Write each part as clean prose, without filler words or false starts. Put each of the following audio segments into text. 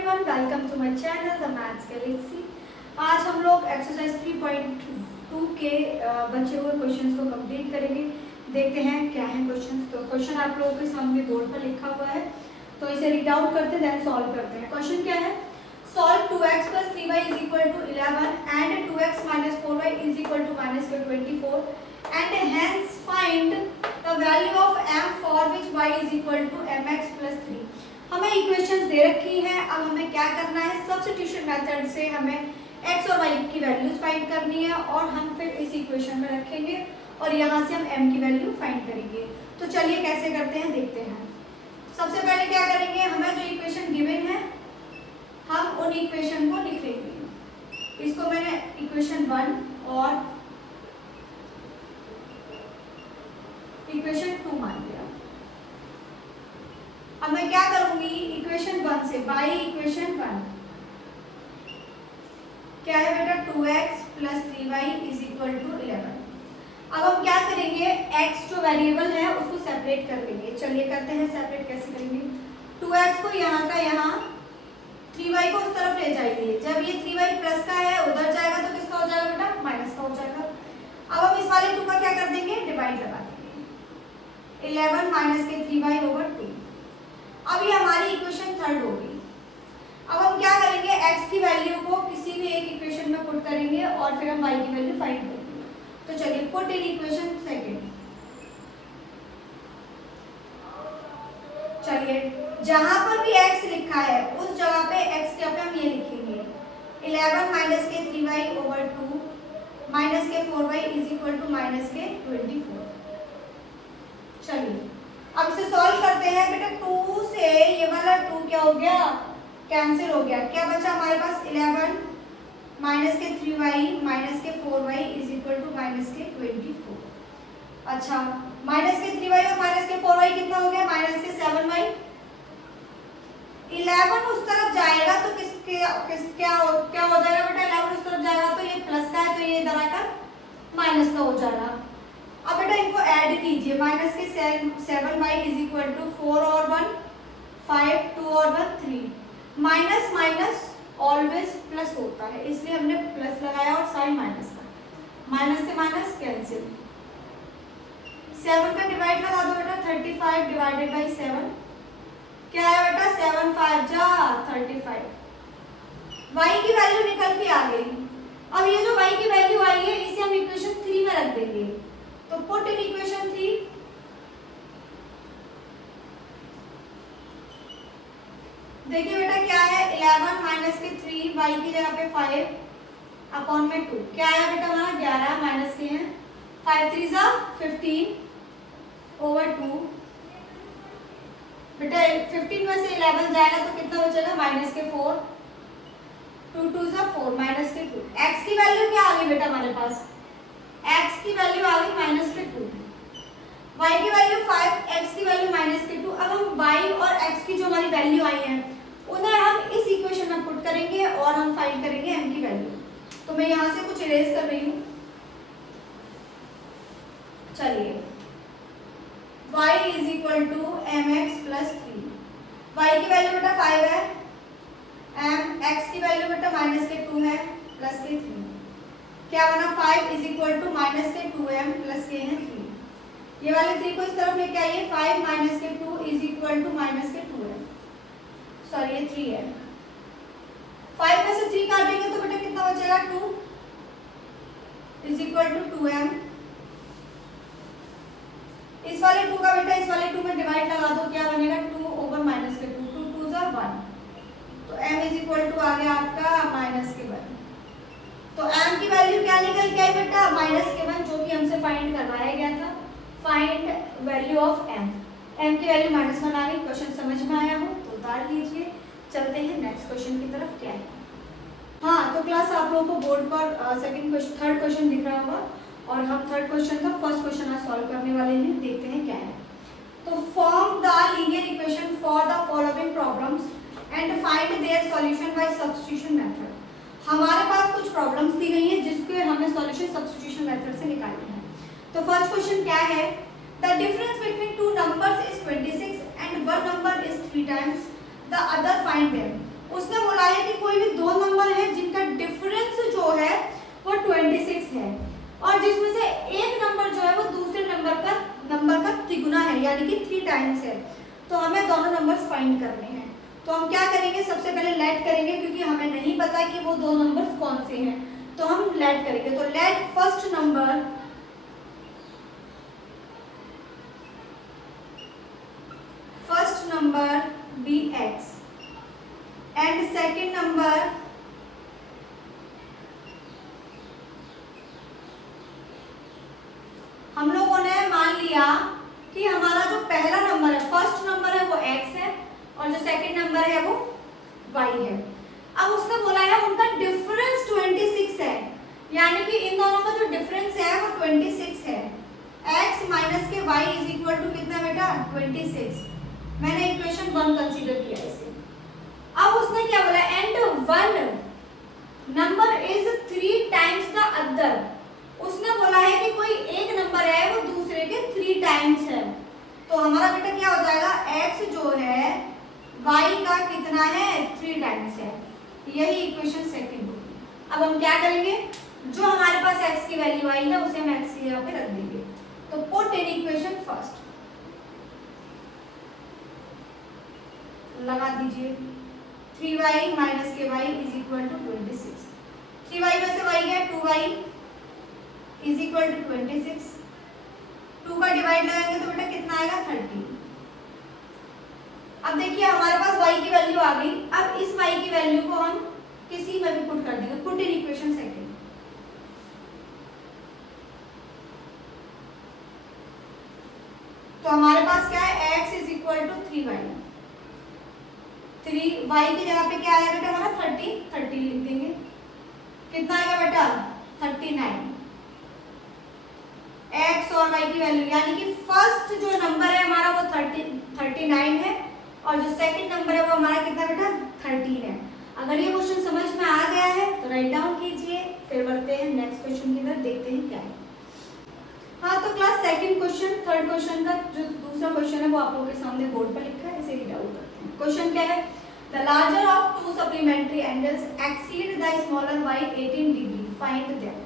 Everyone, welcome to my channel the maths galaxy. आज हम लोग एक्सरसाइज 3.2 के बचे हुए क्वेश्चंस को कंप्लीट करेंगे। देखते हैं क्या है क्वेश्चंस। तो क्वेश्चन आप लोगों के सामने बोर्ड पर लिखा हुआ है, तो इसे रीड आउट करते हैं देन सॉल्व करते हैं। क्वेश्चन क्या है? Solve 2x + 3y = 11 and 2x - 4y = -24 and hence find the value of m for which y = mx + 3। हमें इक्वेशंस दे रखी है। अब हमें क्या करना है? सब्स्टिट्यूशन मेथड से हमें x और y की वैल्यूज फाइंड करनी है और हम फिर इस इक्वेशन में रखेंगे और यहाँ से हम m की वैल्यू फाइंड करेंगे। तो चलिए कैसे करते हैं देखते हैं। सबसे पहले क्या करेंगे, हमें जो इक्वेशन गिवन है हम उन इक्वेशन को लिख लेंगे। इसको मैंने इक्वेशन 1 और इक्वेशन 2 मान लिया। अब मैं क्या करूंगी, इक्वेशन 1 से बाई इक्वेशन 1 क्या है बेटा? 2x + 3y = 11। अब हम क्या करेंगे, x जो वेरिएबल है उसको सेपरेट कर लेंगे। चलिए करते हैं सेपरेट। कैसे करेंगे? 2x को यहाँ का यहाँ, 3y को उस तरफ ले जाइए। जब ये 3y प्लस का है उधर जाएगा तो किसका हो जाएगा बेटा? माइनस का हो जाएगा। अब हम इस वाले 2 का क्या कर देंगे? डिवाइड लगा देंगे। 11 - 3y/2। अब ये हमारी इक्वेशन 3 हो गई। अब हम क्या करेंगे, x की वैल्यू को किसी भी एक इक्वेशन में पुट करेंगे और फिर हम y की वैल्यू फाइंड करेंगे। तो चलिए पुट इन इक्वेशन 2। चलिए जहां पर भी x लिखा है उस जगह पे x के पे हम ये लिखेंगे 11 - 3y/2 - 4y = -24। चलिए अब इसे सॉल्व करते हैं बेटा। 2 से ये वाला 2 क्या हो गया? कैंसिल हो गया। क्या बचा हमारे पास? 11 - 3y - 4y = -24। अच्छा, -3y और -4y कितना हो गया? -7y। 11 उस तरफ जाएगा तो क्या हो जाएगा बेटा? 11 उस तरफ जाएगा तो ये प्लस का है तो ये इधर आकर माइनस का हो जाएगा। अब बेटा इनको ऐड कीजिए। -7y = 4 और 1 5, 2 और 1 3। माइनस माइनस ऑलवेज प्लस होता है, इसलिए हमने प्लस लगाया और साइन माइनस का। माइनस से माइनस कैंसिल। 7 का डिवाइड लगा दो बेटा। 35 / 7 क्या है बेटा? 7 5 जा 35। y की वैल्यू निकल के आ गई। अब ये जो y की वैल्यू आई है इसे हम इक्वेशन 3 में रख देंगे। तो पुट इन इक्वेशन 3। देखिए बेटा क्या है? 11 - 3 y की जगह पे 5/2 क्या है बेटा? हमारा 11 माइनस के हैं 5 3 15/2। बेटा 15 में से 11 जाएगा तो कितना बचेगा? -4 2 2 4 -2। x की वैल्यू क्या आ गई बेटा हमारे पास? x की वैल्यू आ गई -2, y की वैल्यू 5, x की वैल्यू -2। अब हम y और x की जो हमारी वैल्यू आई है उन्हें हम इस इक्वेशन में पुट करेंगे और हम फाइंड करेंगे m की वैल्यू। तो मैं यहाँ से कुछ इरेज कर रही हूँ। चलिए y = mx + 3। y की वैल्यू बेटा 5 है, x की वैल्यू बेटा -2 है प्लस के 3। क्या बना? 5 = -2m प्लस के हैं 3। ये वाले 3 को इस तरफ लेके आइए। 5 - 2 = -2m। सॉरी ये 3 है। 5 में से 3 काटेंगे तो बेटा कितना बचेगा? 2 = 2m। इस वाले 2 का बेटा इस वाले 2 में डिवाइड लगा दो। क्या बनेगा? 2/-2 2 2 1। तो m = आ गया आपका -1। तो m की वैल्यू क्या निकल के आई बेटा? -1, जो कि हमसे फाइंड करवाया गया था। फाइंड वैल्यू ऑफ m की वैल्यू -1 आ गई। क्वेश्चन समझ में आया हो तो उतार लीजिए। चलते हैं नेक्स्ट क्वेश्चन की तरफ। क्या है? हाँ, तो क्लास आप लोगों को बोर्ड पर थर्ड क्वेश्चन दिख रहा होगा और हम थर्ड क्वेश्चन का फर्स्ट क्वेश्चन आज सॉल्व करने वाले हैं। देखते हैं क्या है। तो form the linear equation for the following problems and find their solution bye substitution method. हमारे पास कुछ प्रॉब्लम्स दी गई हैं जिसके हमें सॉल्यूशन सब्स्टिट्यूशन मेथड से निकालना है। तो फर्स्ट क्वेश्चन क्या है? The difference between 2 numbers is 26 and one number is 3 times the other, find them। उसने बोला है कि कोई भी दो नंबर है जिनका डिफरेंस जो है वो 26 है और जिसमें से एक नंबर जो है वो दूसरे नंबर का तिगुना है यानी कि 3 टाइम्स है। तो हमें दोनों नंबर्स फाइंड करने हैं। तो हम क्या करेंगे, सबसे पहले लेट करेंगे क्योंकि हमें नहीं पता कि वो दो नंबर्स कौन से हैं। तो हम लेट करेंगे। तो let first number b x and second number हम लोगों ने मान लिया कि हमारा जो पहला नंबर है, फर्स्ट नंबर है वो x है और जो सेकंड नंबर है वो y है। अब उसने बोला है उनका डिफरेंस 26 है यानी कि इन दोनों का जो डिफरेंस है वो 26 है। x माइनस के y इज इक्वल टू कितना बेटा 26। मैंने इक्वेशन 1 कंसीडर किया इसे। अब उसने क्या बोला, and one number is 3 times the other. उसने बोला है कि कोई एक नंबर है वो दूसरे के 3 टाइम्स है। तो हमारा बेटा क्या हो जाएगा, x जो है y का कितना है 3 टाइम्स है। यही इक्वेशन सेकंड होगी। अब हम क्या करेंगे, जो हमारे पास x की वैल्यू आई है उसे हम x की जगह पे रख देंगे। तो पुट इन इक्वेशन फर्स्ट लगा दीजिए 3y माइनस के y is equal to 26। 3y में से y गया 2y इज इक्वल टू 26। 2 का डिवाइड लगाएंगे तो बेटा कितना आएगा 30। अब देखिए हमारे पास y की वैल्यू आ गई। अब इस y की वैल्यू को हम किसी में भी पुट कर देंगे। Put in equation second. तो हमारे पास क्या है, x is equal to 3y। 3y की जगह पे क्या आया बेटा हमारा 30 लिख देंगे। कितना आएगा बेटा 39। x और y की वैल्यू यानी कि फर्स्ट जो नंबर है हमारा वो 39 है और जो सेकंड नंबर है वो हमारा कितना बेटा 13 है। अगर ये क्वेश्चन समझ में आ गया है तो राइट डाउन कीजिए। फिर बढ़ते हैं नेक्स्ट क्वेश्चन की तरफ, देखते हैं क्या है। हाँ तो class second question, third question का जो दूसरा क्वेश्चन है वो आप लोगों के सामने बोर्ड पर लिखा है, इसे रीड आउट करते हैं। क्वेश्चन क्या है, the larger of to supplementary angles exceed the smaller by 18 degree, find them.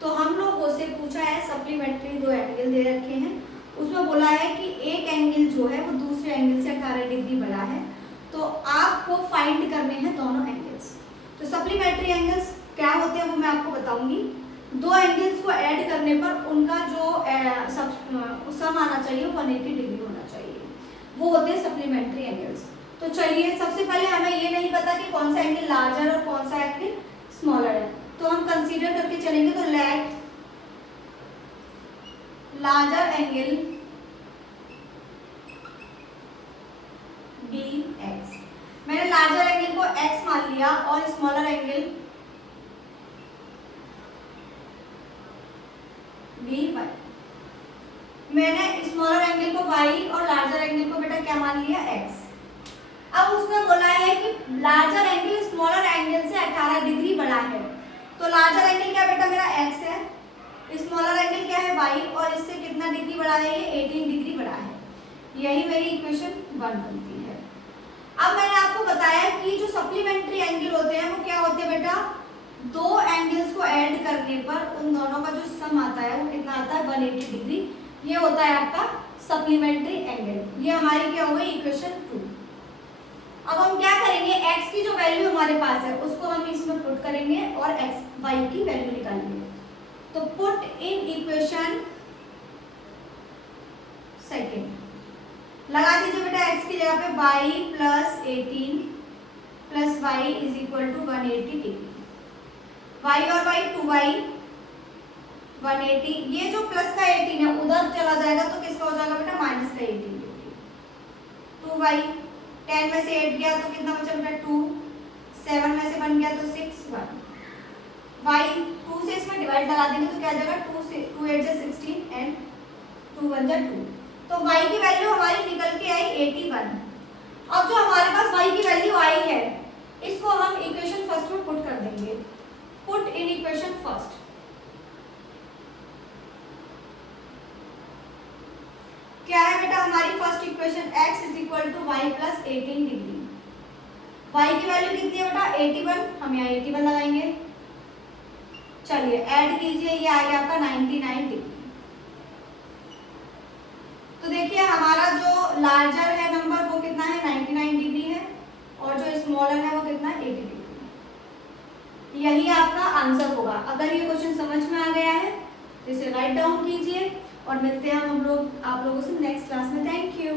तो हम लोगों से पूछा है सप्लीमेंट्री दो एंगल दे रखे हैं, उसमें बोला है कि एक एंगल जो है वो दूसरे एंगल से 18 डिग्री बड़ा है। तो आपको फाइंड करने हैं दोनों एंगल्स। तो सप्लीमेंट्री एंगल्स क्या होते हैं वो मैं आपको बताऊंगी। दो एंगल्स को ऐड करने पर उनका जो सम आना चाहिए 180 डिग्री होना चाहिए, वो होते हैं सप्लीमेंट्री एंगल्स। तो चलिए सबसे पहले हमें ये नहीं पता कि कौन सा एंगल लार्जर और कौन सा एंगल स्मॉलर है, तो हम कंसीडर करके चलेंगे। तो let larger angle b x. मैंने लार्जर एंगल को x मान लिया और स्मॉलर एंगल बी वाई। मैंने स्मॉलर एंगल को y और लार्जर एंगल को बेटा क्या मान लिया x। अब उसने बोला है कि लार्जर एंगल स्मॉलर एंगल से 18 डिग्री बड़ा है। तो लार्जर एंगल क्या बेटा मेरा x है, स्मॉलर एंगल क्या है y और इससे कितना डिग्री बड़ा है, ये 18 डिग्री बड़ा है। यही मेरी इक्वेशन 1 बनती है। अब मैंने आपको बताया कि जो सप्लीमेंट्री एंगल होते हैं वो क्या होते हैं बेटा, दो एंगल्स को ऐड करने पर उन दोनों का जो सम आता है वो कितना आता है 180 डिग्री। ये होता है आपका सप्लीमेंट्री एंगल। ये हमारी क्या हो गई इक्वेशन 2। अब हम क्या करेंगे, x की जो वैल्यू हमारे पास है उसको हम इसमें पुट करेंगे और y की वैल्यू निकालेंगे। तो पुट इन इक्वेशन सेकेंड लगा दीजिए बेटा, x की जगह पे y plus 18 plus y is equal to 180 degree. y और y 2y 180, ये जो प्लस का 18 है उधर चला जाएगा तो किसका हो जाएगा बेटा माइनस का 18 डिग्री। 2y 10 में से 8 गया तो कितना बचा बेटा 2, 7 में से 1 गया तो 6, 1। y 2 से इसमें डिवाइड लगा देंगे तो क्या आ जाएगा 2 से 2 8 जा 16 एंड 2 1 जा 2। तो y की वैल्यू हमारी निकल के आई 81। अब जो हमारे पास y की वैल्यू आई है इसको हम इक्वेशन फर्स्ट में पुट कर देंगे। Put in equation first. क्या है बेटा हमारी first equation x is equal to y plus 18 degree. y की वैल्यू कितनी है बेटा 81, हम यहाँ 81 लगाएंगे। चलिए ऐड कीजिए, ये आ गया आपका 99 डिग्री। तो देखिए हमारा जो लार्जर है नंबर वो कितना है 99 डिग्री है, और जो स्मॉलर है वो कितना 80 डिग्री। यही आपका आंसर होगा। अगर ये क्वेश्चन समझ में आ गया है तो इसे राइट डाउन कीजिए, और मिलते हैं हम लोग आप लोगों से नेक्स्ट क्लास में। Thank you.